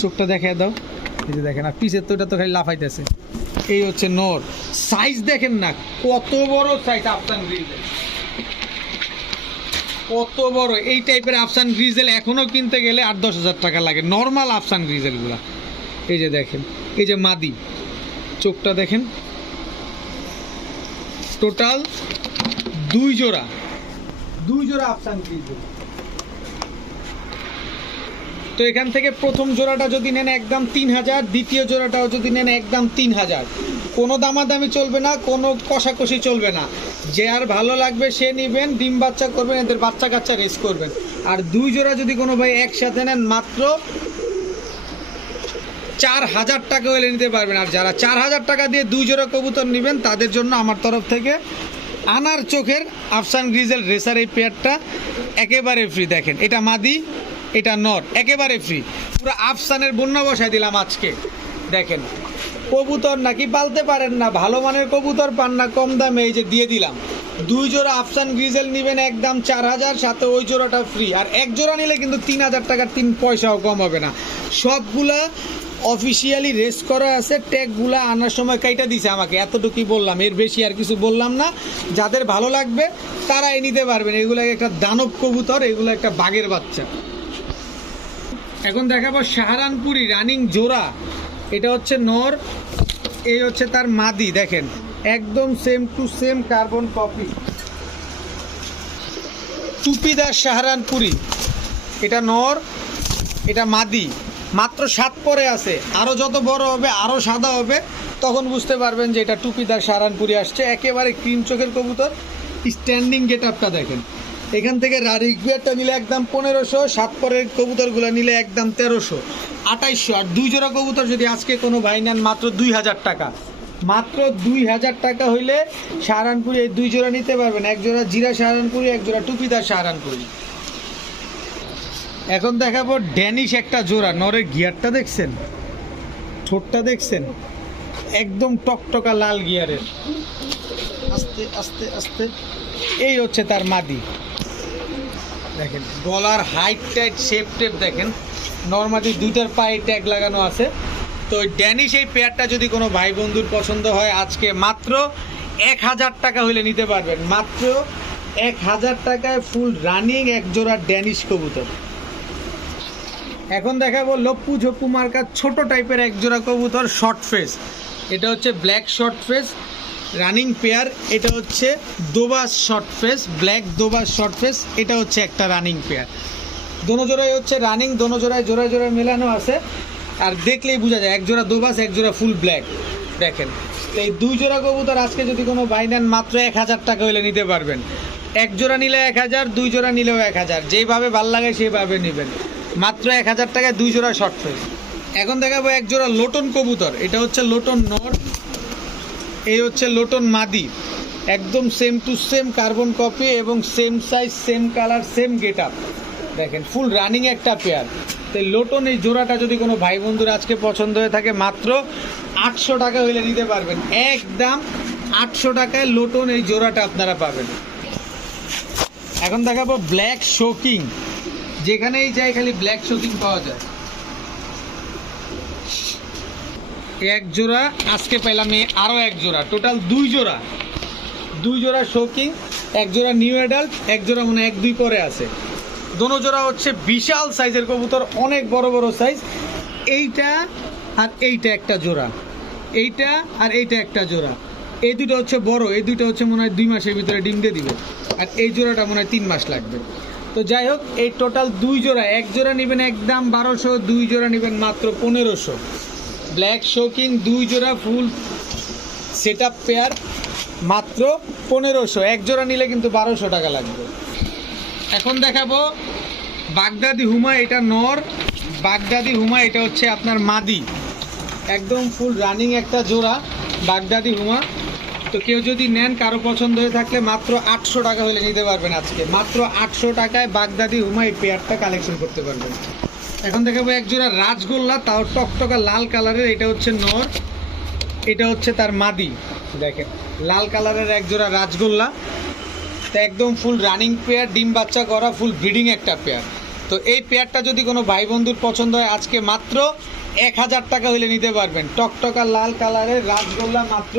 চোখটা দেখায় দাও। এই যে দেখেন, আর পিছের তো এটা তো খালি লাফাইতেছে। এই হচ্ছে নর, সাইজ দেখেন না কত বড় সাইজ আফসান গ্রিজেল, কত বড়। এই টাইপের আফসান গ্রিজেল এখনও কিনতে গেলে 8-10 হাজার টাকা লাগে, নর্মাল আফসান গ্রিজেলগুলা। এই যে দেখেন, এই যে মাদি, চোখটা দেখেন। টোটাল 2 জোড়া, 2 জোড়া আফসান গ্রিজেল। তো এখান থেকে প্রথম জোড়াটা যদি নেন একদম 3000, দ্বিতীয় জোড়াটাও যদি নেন একদম 3000। কোনো দামাদামি চলবে না, কোনো কষাকষি চলবে না, যে আর ভালো লাগবে সে নেবেন, ডিম বাচ্চা করবেন, এদের বাচ্চা কাচ্চা রেস করবেন। আর 2 জোড়া যদি কোনো ভাই একসাথে নেন মাত্র 4000 টাকা হলে নিতে পারবেন। আর যারা 4000 টাকা দিয়ে 2 জোড়া কবুতর নেবেন তাদের জন্য আমার তরফ থেকে আনার চোখের আফসান গ্রিজেল রেসার এই পেয়ারটা একেবারে ফ্রি। দেখেন এটা মাদি, এটা নর, একেবারে ফ্রি, পুরো আফসানের বন্যা বসায় দিলাম আজকে। দেখেন কবুতর নাকি পালতে পারেন না, ভালো মানের কবুতর পান না কম দামে, এই যে দিয়ে দিলাম। 2 জোড়া আফসান গ্রিজেল নেবেন একদম 4000, সাথে ওই জোড়াটা ফ্রি। আর 1 জোড়া নিলে কিন্তু 3000 টাকার 3 পয়সাও কম হবে না। সবগুলা অফিসিয়ালি রেস করা আছে, ট্যাগগুলা আনার সময় কাইটা দিছে আমাকে, এতটুকুই বললাম, এর বেশি আর কিছু বললাম না। যাদের ভালো লাগবে তারাই নিতে পারবেন। এগুলো একটা দানব কবুতর, এগুলো একটা বাঘের বাচ্চা। এখন দেখাবো সাহারানপুরি রানিং জোড়া, এটা হচ্ছে নর, এই হচ্ছে তার মাদি। দেখেন একদম same to same carbon copy, টুপিদার সাহারানপুরি। এটা নর, এটা মাদি, মাত্র 7 পরে আছে। আরও যত বড় হবে আরও সাদা হবে, তখন বুঝতে পারবেন যে এটা টুপিদার সাহারানপুরি আসছে। একেবারে ক্রিম চোখের কবুতর, স্ট্যান্ডিং গেট আপটা দেখেন। এখান থেকে রিকোয়ারটা নিলে একদম 1500, 7 পরের কবুতরগুলো নিলে একদম 1300, 2800। আর 2 জোড়া কবুতর যদি আজকে কোনো ভাই নেন মাত্র 2000 টাকা, মাত্র 2000 টাকা হইলে সাহারানপুরি এই 2 জোড়া নিতে পারবেন। 1 জোড়া জিরা সাহারানপুরি, 1 জোড়া টুপিদার সাহারানপুরি। এখন দেখাবো ড্যানিশ একটা জোড়া, নরের গিয়ারটা দেখছেন, ঠোঁটটা দেখছেন, একদম টকটকা লাল গিয়ারের, আস্তে আস্তে আস্তে। এই হচ্ছে তার মাদি, দেখেন গলার হাইট টাইট শেপ টেপ দেখেন, নর্মালি 2টার পায়ে ট্যাগ লাগানো আছে। তো ড্যানিশ এই পেয়ারটা যদি কোনো ভাই বন্ধুর পছন্দ হয় আজকে মাত্র 1000 টাকা হলে নিতে পারবেন, মাত্র 1000 টাকায় ফুল রানিং 1 জোড়া ড্যানিশ কবুতর। এখন দেখাবো লপ্পু ঝপ্পু মার্কার ছোট টাইপের 1 জোড়া কবুতর, শর্ট ফেস। এটা হচ্ছে black short face, running pair. এটা হচ্ছে দোবাস শর্ট ফেস, ব্ল্যাক দোবাস শর্ট ফেস, এটা হচ্ছে একটা রানিং পেয়ার। দোনো জোড়াই হচ্ছে রানিং, দোনো জোড়ায় জোড়ায় জোড়ায় মেলানো আছে। আর দেখলেই বোঝা যায় এক জোড়া দোবাস, এক জোড়া ফুল ব্ল্যাক। দেখেন, তো এই 2 জোড়া কবুতর আজকে যদি কোনো বাই নেন মাত্র 1000 টাকা হলে নিতে পারবেন। 1 জোড়া নিলে 1000, 2 জোড়া নিলেও 1000, যেইভাবে ভাল লাগে সেইভাবে নেবেন। মাত্র 1000 টাকায় 2 জোড়া শর্ট ফেস। এখন দেখাবো 1 জোড়া লোটন কবুতর। এটা হচ্ছে লোটন নর, এই হচ্ছে লোটন মাদি। একদম same to same carbon copy এবং same size, same colour, same get up. দেখেন ফুল রানিং একটা পেয়ার। তো লোটন এই জোড়াটা যদি কোনো ভাই বন্ধুর আজকে পছন্দ হয়ে থাকে মাত্র 800 টাকা হইলে নিতে পারবেন। একদম 800 টাকায় লোটন এই জোড়াটা আপনারা পাবেন। এখন দেখাবো ব্ল্যাক শোকিং, যেখানেই যাই খালি ব্ল্যাক শোকিং পাওয়া যায়। 1 জোড়া আজকে পেলাম, আরও 1 জোড়া, টোটাল 2 জোড়া। 2 জোড়া শোকিং, 1 জোড়া নিউ অ্যাডাল্ট, 1 জোড়া মানে 1-2 পরে আছে। দোনো জোড়া হচ্ছে বিশাল সাইজের কবুতর, অনেক বড় বড় সাইজ। এইটা আর এইটা একটা জোড়া, এইটা আর এইটা একটা জোড়া। এই দুটো হচ্ছে বড়, এই দুটো হচ্ছে মনে হয় 2 মাসের ভিতরে ডিম দিয়ে দিবে, আর এই জোড়াটা মনে হয় 3 মাস লাগবে। তো যাই হোক, এই টোটাল 2 জোড়া। 1 জোড়া নেবেন একদম 1200, 2 জোড়া নেবেন মাত্র 1500। ব্ল্যাক শোকিং 2 জোড়া ফুল সেট আপ পেয়ার মাত্র 1500। 1 জোড়া নিলে কিন্তু 1200 টাকা লাগবে। এখন দেখাবো বাগদাদি হুমা, এটা নর। বাগদাদি হুমা এটা হচ্ছে আপনার মাদি, একদম ফুল রানিং একটা জোড়া বাগদাদি হুমা। তো কেউ যদি নেন, কারো পছন্দ হয়ে থাকলে মাত্র 800 টাকা হলে নিতে পারবেন আজকে। মাত্র 800 টাকায় বাগদাদি হুমা এই পেয়ারটা কালেকশন করতে পারবেন। এখন দেখাবো 1 জোড়া রাজগোল্লা, তাও টকটকা লাল কালারের। এটা হচ্ছে নর, এটা হচ্ছে তার মাদি। দেখেন লাল কালারের 1 জোড়া রাজগোল্লা, তো একদম ফুল রানিং পেয়ার, ডিম বাচ্চা করা, ফুল ব্রিডিং একটা পেয়ার। তো এই পেয়ারটা যদি কোনো ভাই বন্ধুর পছন্দ হয় আজকে মাত্র 1000 টাকা হলে নিতে পারবেন। টকটকা লাল কালারের রাজগোল্লা মাত্র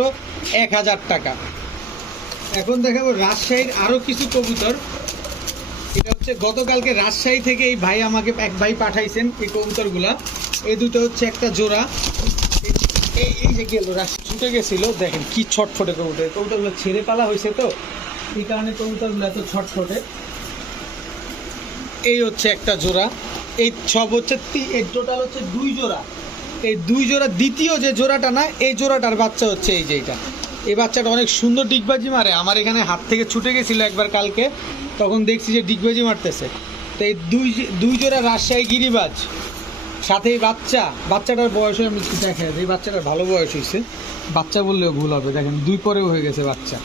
1000 টাকা। এখন দেখাবো রাজশাহীর আরও কিছু কবুতর। এটা হচ্ছে গতকালকে রাজশাহী থেকে এই ভাই আমাকে এক ভাই পাঠাইছেন এই কবুতরগুলা। এই দুটো হচ্ছে একটা জোড়া। এই যে গেল ছুটে গেছিল, দেখেন কি ছটফটে কবুতর। কবুতরগুলো ছেড়ে পালা হয়েছে, তো এই কারণে কবুতরগুলো এত ছটফটে। এই হচ্ছে একটা জোড়া। এই সব হচ্ছে এই টোটাল হচ্ছে 2 জোড়া। এই 2 জোড়া দ্বিতীয় যে জোড়াটা না, এই জোড়াটার বাচ্চা হচ্ছে এই যে এটা। এই বাচ্চাটা অনেক সুন্দর ডিগবাজি মারে। আমার এখানে হাত থেকে ছুটে গেছিলো একবার কালকে, তখন দেখছি যে ডিগবাজি মারতেছে। তো এই 2 জোড়া রাজশাহী গিরিবাজ, সাথে এই বাচ্চাটার বয়স আমি দেখা যায়, এই বাচ্চাটার ভালো বয়স হয়েছে। বাচ্চা বললেও ভুল হবে, দেখেন 2 পরেও হয়ে গেছে বাচ্চা।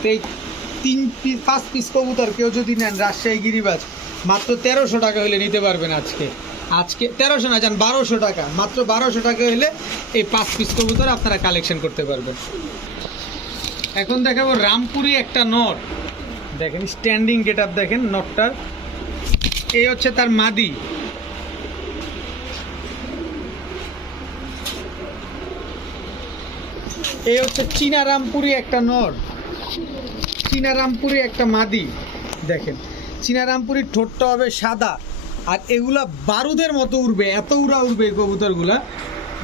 তো এই 5 পিস কবুতর কেউ যদি নেন রাজশাহী গিরিবাজ মাত্র 1300 টাকা হলে নিতে পারবেন আজকে। 1300 না, যান 1200 টাকা। মাত্র 1200 টাকা হলে এই 5 পিস কবুতর আপনারা কালেকশন করতে পারবেন। এখন দেখাবো রামপুরি একটা নর। দেখেন স্ট্যান্ডিং গেট আপ, দেখেন নটটার। এই হচ্ছে তার মাদি। এই হচ্ছে চীনা রামপুরি একটা নর, চীনা রামপুরি একটা মাদি। দেখেন চীনা রামপুরির ঠোঁটটা হবে সাদা, আর এগুলা বারুদের মতো উড়বে, এত উড়া উড়বে এই কবুতরগুলা।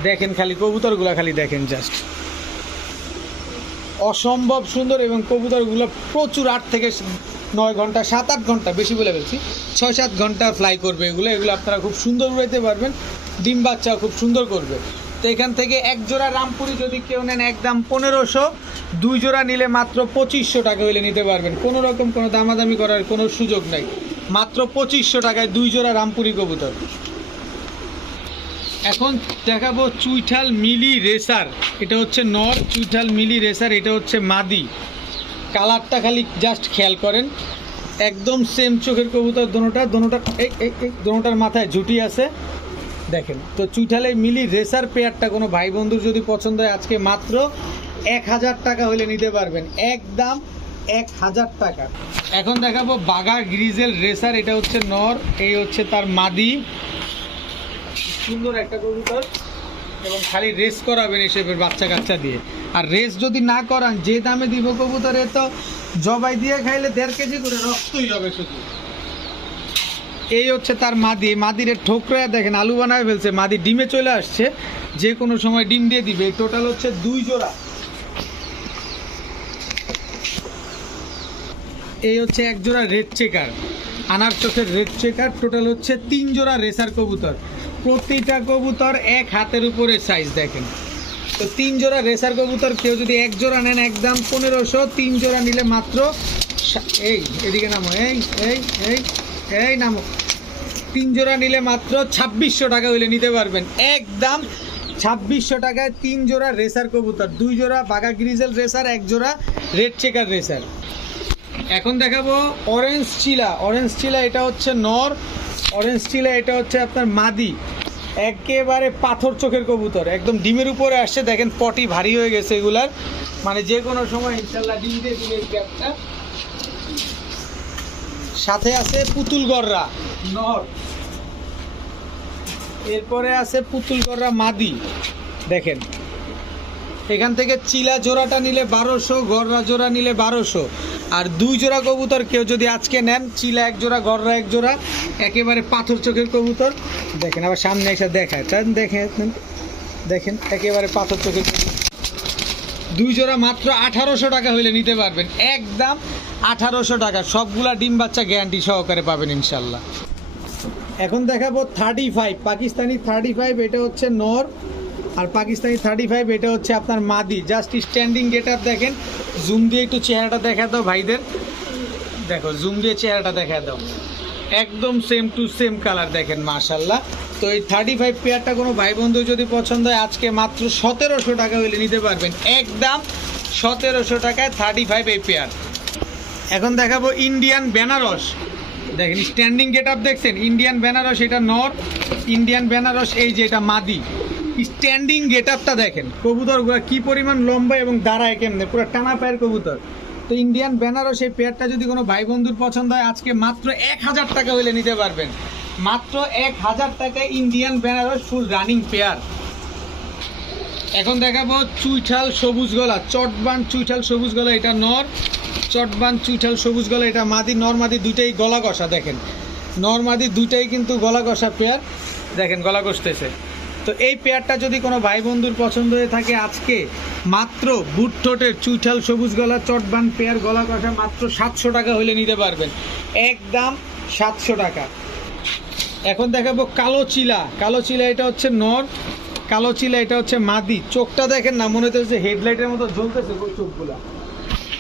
দেখেন খালি কবুতরগুলা, খালি দেখেন জাস্ট অসম্ভব সুন্দর। এবং কবুতরগুলো প্রচুর 8 থেকে 9 ঘন্টা, 7-8 ঘন্টা, বেশি বলে ফেলছি, 6-7 ঘন্টা ফ্লাই করবে এগুলো। আপনারা খুব সুন্দর উড়াইতে পারবেন, ডিম বাচ্চা খুব সুন্দর করবে। তো এখান থেকে 1 জোড়া রামপুরি যদি কেউ নেন একদম 1500, 2 জোড়া নিলে মাত্র 2500 টাকা হলে নিতে পারবেন। কোনো রকম কোনো দামাদামি করার কোনো সুযোগ নাই, মাত্র 2500 টাকায় 2 জোড়া রামপুরি কবুতর। এখন দেখাবো চুইঠাল মিলি রেসার। এটা হচ্ছে নর, চুইঠাল মিলি রেসার, এটা হচ্ছে মাদি। কালারটা খালি জাস্ট খেয়াল করেন, একদম সেম চোখের কবুতর দোনোটার। দোনোটার মাথায় ঝুটি আছে, দেখেন। তো চুইঠালে মিলি রেসার পেয়ারটা কোনো ভাই বন্ধুর যদি পছন্দ হয় আজকে মাত্র 1000 টাকা হলে নিতে পারবেন, একদম 1000 টাকা। এখন দেখাবো বাগা গ্রিজেল রেসার। এটা হচ্ছে নর, এই হচ্ছে তার মাদি। সুন্দর একটা কবুতর, এবং খালি রেস করাবেন এসবের বাচ্চা কাচ্চা দিয়ে। আর রেস যদি না করান, যে দামে দিব কবুতরে, তো জবাই দিয়ে খাইলে 1.5 কেজি করে রক্তই হবে শুধু। এই হচ্ছে তার মাদি। মাদির ঠোকরা দেখেন আলু বানায় ফেলছে। মাদি ডিমে চলে আসছে, যে কোনো সময় ডিম দিয়ে দিবে। টোটাল হচ্ছে 2 জোড়া। এই হচ্ছে এক জোড়া রেড চেকার, আনার চোখের রেড চেকার। টোটাল হচ্ছে 3 জোড়া রেসার কবুতর, প্রতিটা কবুতর এক হাতের উপরে সাইজ দেখেন। তো 3 জোড়া রেসার কবুতর কেউ যদি এক জোড়া নেন একদম 1500, 3 জোড়া নিলে মাত্র এই এদিকে নামো, এই এই এই এই নামো, 3 জোড়া নিলে মাত্র 2600 টাকা হইলে নিতে পারবেন। একদম 2600 টাকায় 3 জোড়া রেসার কবুতর, 2 জোড়া বাঘা গ্রিজেল রেসার, 1 জোড়া রেড চেকার রেসার। এখন দেখাবো অরেঞ্জ চিলা। অরেঞ্জ চিলা এটা হচ্ছে নর, অরেঞ্জ চিলা এটা হচ্ছে আপনার মাদি। একেবারে পাথর চোখের কবুতর, একদম ডিমের উপরে আসছে দেখেন, পটি ভারী হয়ে গেছে এগুলার, মানে যে কোনো সময় ইনশাল্লাহ ডিম দিয়ে দিবে এই ক্যাপটা। সাথে আছে পুতুল গররা নর, এরপরে আছে পুতুল গররা মাদি। দেখেন এখান থেকে চিলা জোড়াটা নিলে 1200, গররা জোড়া নিলে 1200। আর 2 জোড়া কবুতর কেউ যদি আজকে নেন, চিলা 1 জোড়া, গররা 1 জোড়া, একেবারে পাথর চোখের কবুতর। দেখেন আবার সামনে এসে দেখায়, দেখেন দেখেন একেবারে পাথর চোখের কবুতর। 2 জোড়া মাত্র 1800 টাকা হইলে নিতে পারবেন, একদম 1800 টাকা। সবগুলা ডিম বাচ্চা গ্যারান্টি সহকারে পাবেন ইনশাল্লাহ। এখন দেখাবো 35 পাকিস্তানি 35, এটা হচ্ছে নর, আর পাকিস্তানি 35 এটা হচ্ছে আপনার মাদি। জাস্ট স্ট্যান্ডিং গেট আপ দেখেন, জুম দিয়ে একটু চেহারাটা দেখা দাও ভাইদের, দেখো জুম দিয়ে চেহারাটা দেখা দাও, একদম সেম টু সেম কালার দেখেন মাশাল্লাহ। তো এই 35 পেয়ারটা কোনো ভাই বন্ধু যদি পছন্দ হয় আজকে মাত্র 1700 টাকা হইলে নিতে পারবেন, একদম 1700 টাকায় 35 এই পেয়ার। এখন দেখাবো ইন্ডিয়ান বেনারস। দেখেন স্ট্যান্ডিং গেট আপ দেখছেন, ইন্ডিয়ান বেনারস এটা নর, ইন্ডিয়ান বেনারস এই যে এটা মাদি। স্ট্যান্ডিং গেট আপটা দেখেন, কবুতরগুলো কি পরিমাণ লম্বা এবং দাঁড়ায় কেমনে, পুরো টানা পায়ের কবুতর। তো ইন্ডিয়ান বেনারস এই পেয়ারটা যদি কোনো ভাই বন্ধুর পছন্দ হয় আজকে মাত্র 1000 টাকা হইলে নিতে পারবেন, মাত্র 1000 টাকায় Indian Banaras full running pair. এখন দেখাবো চুইঠাল সবুজ গলা, চটবান চুইঠাল সবুজ গলা এটা নর, চটবান চুইঠাল সবুজ গলা এটা মাদি। নর মাদি দুইটাই গলা কষা, দেখেন নর মাদি দুইটাই কিন্তু গলা কষা পেয়ার, দেখেন গলা কষতেছে। তো এই পেয়ারটা যদি কোনো ভাই বন্ধুর পছন্দ হয়ে থাকে আজকে মাত্র বুট ঠোঁটের চুইঠাল সবুজ গলা চটবান পেয়ার গলা কষা মাত্র 700 টাকা হইলে নিতে পারবেন, একদম 700 টাকা। এখন দেখাবো কালো চিলা। কালো চিলা এটা হচ্ছে নর, কালো চিলা এটা হচ্ছে মাদি। চোখটা দেখেন না, মনে হচ্ছে হেডলাইটের মতো জ্বলতেছে চোখগুলা,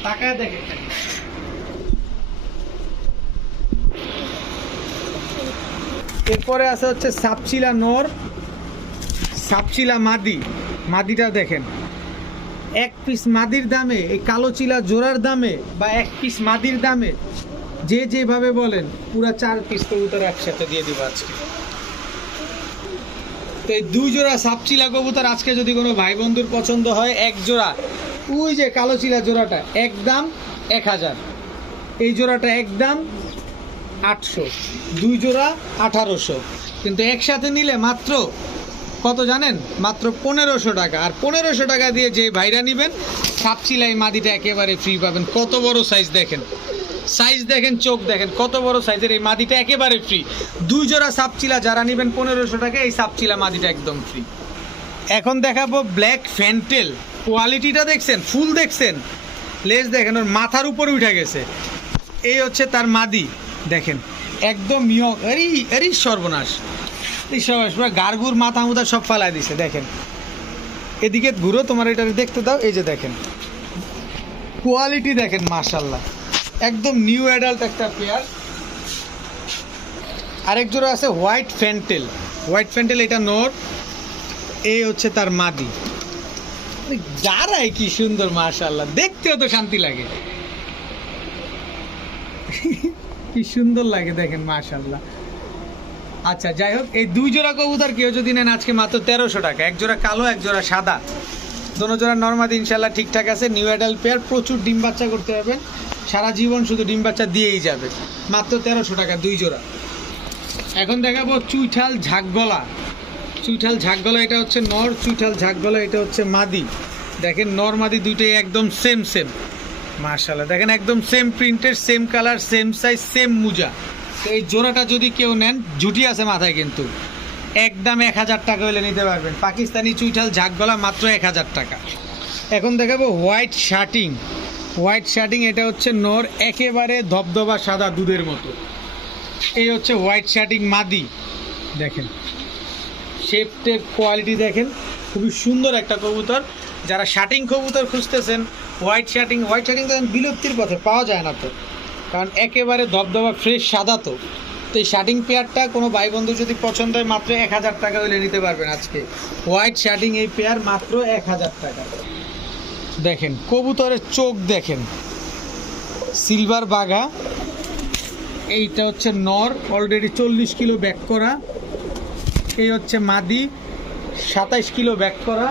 তাকায় দেখেন। এরপরে আছে হচ্ছে সাপচিলা নর, সাপচিলা মাদি। মাদিটা দেখেন, 1 পিস মাদির দামে, এই কালো চিলা জোড়ার দামে বা 1 পিস মাদির দামে যে যেভাবে বলেন পুরা 4 পিস কবুতর একসাথে দিয়ে দিব আজকে। তো এই 2 জোড়া সাপচিলা কবুতর আজকে যদি কোনো ভাই বন্ধুর পছন্দ হয়, 1 জোড়া ওই যে কালো চিলা জোড়াটা একদম 1000, এই জোড়াটা একদম 800, 2 জোড়া 1800। কিন্তু একসাথে নিলে মাত্র কত জানেন, মাত্র 1500 টাকা। আর 1500 টাকা দিয়ে যে ভাইরা নেবেন সাপচিলাই মাদিটা একেবারে ফ্রি পাবেন। কত বড় সাইজ দেখেন, সাইজ দেখেন, চোখ দেখেন কত বড় সাইজের, এই মাদিটা একেবারে ফ্রি। 2 জোড়া সাপচিলা যারা নেবেন 1500 টাকা, এই সাপচিলা মাদিটা একদম ফ্রি। এখন দেখাবো ব্ল্যাক ফ্যান্টেল। কোয়ালিটিটা দেখছেন, ফুল দেখছেন, লেজ দেখেন ওর মাথার উপরে উঠে গেছে, এই হচ্ছে তার মাদি। দেখেন একদম ইয়ং, আরে সর্বনাশ, এই সব পুরো গারগুর মাথা মুথা সব ফালাই দিছে। দেখেন এদিকে ঘুরো, তোমার এটা দেখতে দাও, এই যে দেখেন কোয়ালিটি দেখেন মাশাল্লাহ, একদম নিউ অ্যাডাল্ট একটা পেয়ার। আরেক জোড়া আছে হোয়াইট ফ্যান্টেল। হোয়াইট ফ্যান্টেল এটা নর, এই হচ্ছে তার মাদি। যারাই কি সুন্দর মাশাল্লাহ, দেখতেও তো শান্তি লাগে, কি সুন্দর লাগে দেখেন মাশাল্লাহ। আচ্ছা যাই হোক, এই 2 জোড়া কবুতর কেউ যদি নেন আজকে মাত্র 1300 টাকা, 1 জোড়া কালো 1 জোড়া সাদা, দোনো জোড়া নরমাদি ইনশাল্লাহ ঠিকঠাক আছে। নিউ অ্যাডাল্ট পেয়ার, প্রচুর ডিম বাচ্চা করতে পারবেন সারা জীবন, শুধু ডিম বাচ্চা দিয়েই যাবে, মাত্র 1300 টাকা 2 জোড়া। এখন দেখাবো চুইঠাল ঝাঁকগলা। চুইঠাল ঝাঁকগলা এটা হচ্ছে নর, চুইঠাল ঝাঁকগলা এটা হচ্ছে মাদি। দেখেন নর মাদি দুইটাই একদম সেম সেম মাশাআল্লাহ, দেখেন একদম সেম প্রিন্টের, same colour, same size, same মুজা। তো এই জোড়াটা যদি কেউ নেন, ঝুটি আছে মাথায় কিন্তু, একদম 1000 টাকা হলে নিতে পারবেন। পাকিস্তানি চুইঠাল ঝাঁকগলা মাত্র 1000 টাকা। এখন দেখাবো হোয়াইট শার্টিং। হোয়াইট শার্টিং, এটা হচ্ছে নর, একেবারে ধবধবা সাদা দুধের মতো। এই হচ্ছে হোয়াইট শার্টিং মাদি, দেখেন শেপটের কোয়ালিটি দেখেন, খুবই সুন্দর একটা কবুতর। যারা শার্টিং কবুতর খুঁজতেছেন, হোয়াইট শার্টিং তো বিলুপ্তির পথে, পাওয়া যায় না তো, কারণ একেবারে ধবধবা ফ্রেশ সাদা। তো এই শার্টিং পেয়ারটা কোনো ভাই বন্ধু যদি পছন্দ হয়, মাত্র 1000 টাকা হলে নিতে পারবেন আজকে। হোয়াইট শার্টিং এই পেয়ার মাত্র 1000 টাকা। দেখেন কবুতরের চোখ দেখেন, সিলভার বাঘা। এইটা হচ্ছে নর, অলরেডি 40 কিলো ব্যাক করা। এই হচ্ছে মাদি, 27 কিলো ব্যাক করা।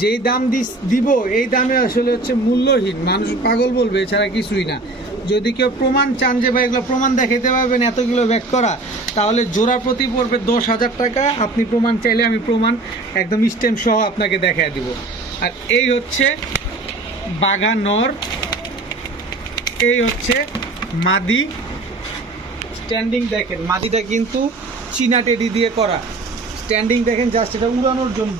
যেই দাম দিব এই দামে আসলে হচ্ছে মূল্যহীন, মানুষ পাগল বলবে, এছাড়া কিছুই না। যদি কেউ প্রমাণ চান যে ভাই এগুলো প্রমাণ দেখাতে পারবেন এতগুলো ব্যাক করা, তাহলে জোড়া প্রতি পড়বে 10,000 টাকা। আপনি প্রমাণ চাইলে আমি প্রমাণ একদম স্ট্যাম্প সহ আপনাকে দেখায় দিব। আর এই হচ্ছে বাঘা নর, এই হচ্ছে মাদি। স্ট্যান্ডিং দেখেন, মাদিটা কিন্তু চীনা টেডি দিয়ে করা। স্ট্যান্ডিং দেখেন, জাস্ট এটা উড়ানোর জন্য।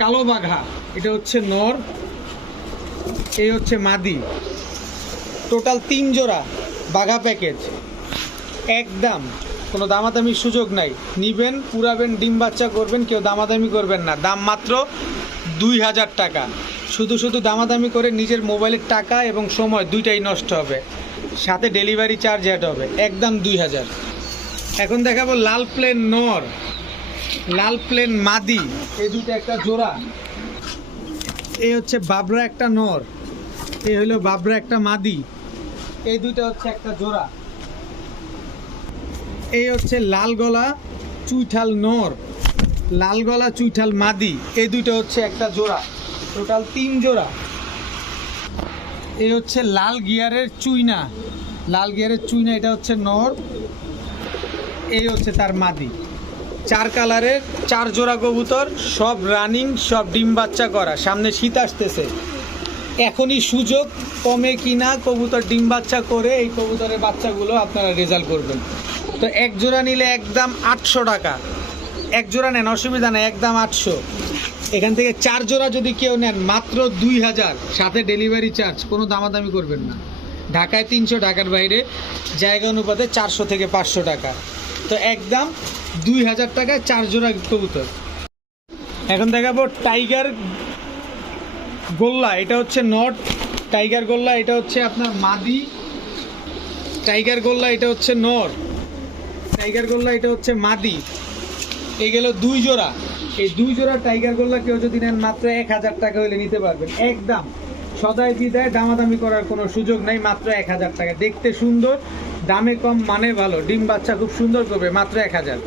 কালো বাঘা, এটা হচ্ছে নর, এই হচ্ছে মাদি। টোটাল 3 জোড়া বাঘা প্যাকেজ, একদম কোনো দামাদামির সুযোগ নাই। নিবেন, পুরাবেন, ডিম বাচ্চা করবেন, কেউ দামাদামি করবেন না। দাম মাত্র 2000 টাকা। শুধু দামাদামি করে নিজের মোবাইলের টাকা এবং সময় দুইটাই নষ্ট হবে, সাথে ডেলিভারি চার্জ অ্যাড হবে। একদম 2000। এখন দেখাবো লাল প্লেন নর, লাল প্লেন মাদি, এই দুটো একটা জোড়া। এই হচ্ছে বাবরা একটা নর, এই হলো বাবরা একটা মাদি, এই দুটো হচ্ছে একটা জোড়া। এই হচ্ছে লাল গলা চুইঠাল নর, লাল গলা চুইঠাল মাদি, এই দুটো হচ্ছে একটা জোড়া। টোটাল 3 জোড়া। এই হচ্ছে লাল গিয়ারের চুইনা, লাল গিয়ারের চুইনা, এটা হচ্ছে নর, এই হচ্ছে তার মাদি। 4 কালারের 4 জোড়া কবুতর, সব রানিং, সব ডিম বাচ্চা করা। সামনে শীত আসতেছে, এখনই সুযোগ, কমে কিনা কবুতর ডিম বাচ্চা করে এই কবুতরের বাচ্চাগুলো আপনারা রেজাল্ট করবেন। তো এক জোড়া নিলে একদম 800 টাকা। এক জোড়া নেন, অসুবিধা নেই, একদম 800। এখান থেকে 4 জোড়া যদি কেউ নেন, মাত্র 2000, সাথে ডেলিভারি চার্জ। কোনো দামাদামি করবেন না। ঢাকায় 300, ঢাকার বাইরে জায়গা অনুপাতে 400 থেকে 500 টাকা। তো একদম 2000 টাকায় 4 জোড়া কবুতর। এখন দেখাবো টাইগার গোল্লা, এটা হচ্ছে নট। টাইগার গোল্লা, এটা হচ্ছে আপনার মাদি। টাইগার গোল্লা, এটা হচ্ছে নর। টাইগার গোল্লা, এটা হচ্ছে মাদি। এই গেল 2 জোড়া। এই 2 জোড়া টাইগার গোল্লা কেউ যদি নেন, মাত্র 1000 টাকা হলে নিতে পারবেন। একদম সদাই বিদায়, দামাদামি করার কোনো সুযোগ নেই, মাত্র 1000 টাকা। দেখতে সুন্দর, দামে কম, মানে ভালো, ডিম বাচ্চা খুব সুন্দর করবে, মাত্র 1000।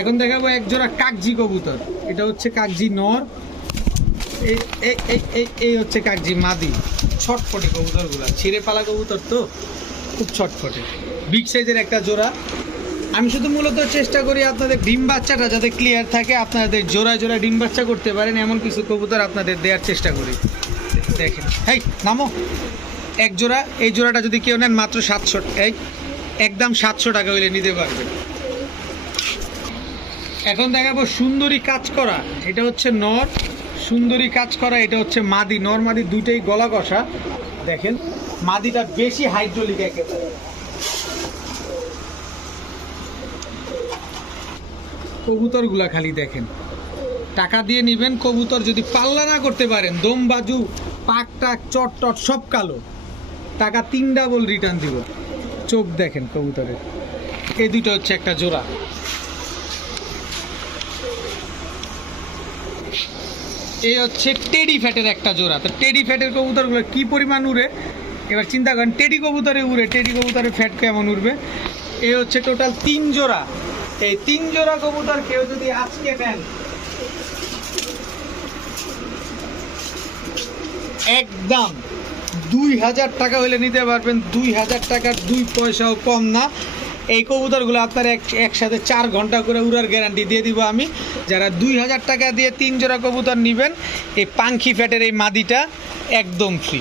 এখন দেখাবো এক জোড়া কাকজি কবুতর, এটা হচ্ছে কাকজি নর, এই হচ্ছে কাকজি মাদি। ছটফটে কবুতরগুলো, ছিঁড়ে পালা কবুতর তো, খুব ছটফটে, বিগ সাইজের একটা জোড়া। আমি শুধু মূলত চেষ্টা করি আপনাদের ডিম বাচ্চাটা যাতে ক্লিয়ার থাকে, আপনাদের জোড়ায় জোড়ায় ডিম বাচ্চা করতে পারেন, এমন কিছু কবুতর আপনাদের দেওয়ার চেষ্টা করি। দেখেন, হেই নামো। এক জোড়া, এই জোড়াটা যদি কেউ নেন, মাত্র 700, একদম 700 টাকা হইলে নিতে পারবেন। এখন দেখাবো সুন্দরী কাজ করা, এটা হচ্ছে নর, সুন্দরী কাজ করা, এটা হচ্ছে মাদি। নর মাদি দুইটাই গলা কষা। দেখেন মাদিটা বেশি হাইড্রোলিক, একেবারে কবুতরগুলা খালি দেখেন। টাকা দিয়ে নিবেন কবুতর, যদি পাল্লা না করতে পারেন, দম বাজু, পাক টাক, চট টট সব কালো, টাকা 3 ডাবল রিটার্ন দিব। চোখ দেখেন কবুতরের, এই দুটো হচ্ছে একটা জোড়া। এই হচ্ছে টেডি ফ্যাটের একটা জোড়া। তো টেডি ফ্যাটের কবুতরগুলো কি পরিমাণ উড়ে, এবার চিন্তা করেন। টেডি কবুতরে উড়ে, টেডি কবুতরের ফ্যাট কেমন উঠবে। এই হচ্ছে টোটাল 3 জোড়া। এই 3 জোড়া কবুতর কেউ যদি আজকে নেন, একদম 2000 টাকা হলে নিতে পারবেন। 2000 টাকার 2 পয়সাও কম না। এই কবুতরগুলো আপনার একসাথে 4 ঘন্টা করে উড়ার গ্যারান্টি দিয়ে দিব আমি। যারা 2000 টাকা দিয়ে 3 জোড়া কবুতর নেবেন, এই পাঙ্খি ফ্যাটের এই মাদিটা একদম ফ্রি।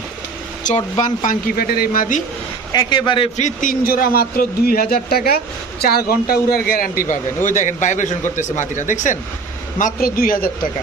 চটবান পাঙ্খি ফ্যাটের এই মাদি একেবারে ফ্রি, 3 জোড়া মাত্র 2000 টাকা, 4 ঘন্টা উড়ার গ্যারান্টি পাবেন। ওই দেখেন ভাইব্রেশন করতেছে মাটিটা, দেখছেন? মাত্র 2000 টাকা।